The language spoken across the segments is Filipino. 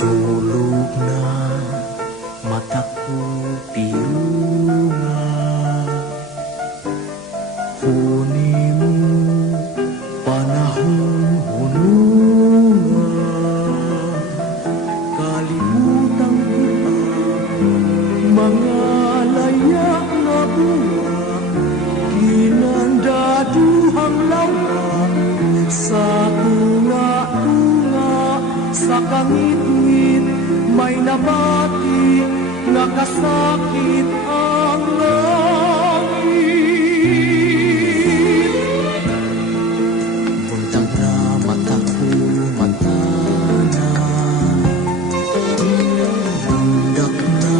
Tulog na mata ko pirunga, huni mo panahon hununga. Kalimutan kita mga layak na bunga, kinandaduhang lawa sa tunga-tunga. Sa kangit-ngit may nabati, nakasakit ang langit. Buntag na mata ko, mata na bundak na,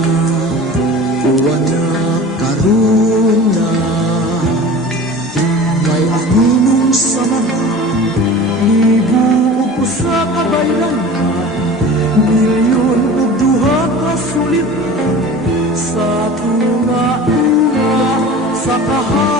uwan na, karoon na. May aninong sama na, libo sa kabaylan na, milyon o duha ka sulit sa tunga-tunga sa kahalan.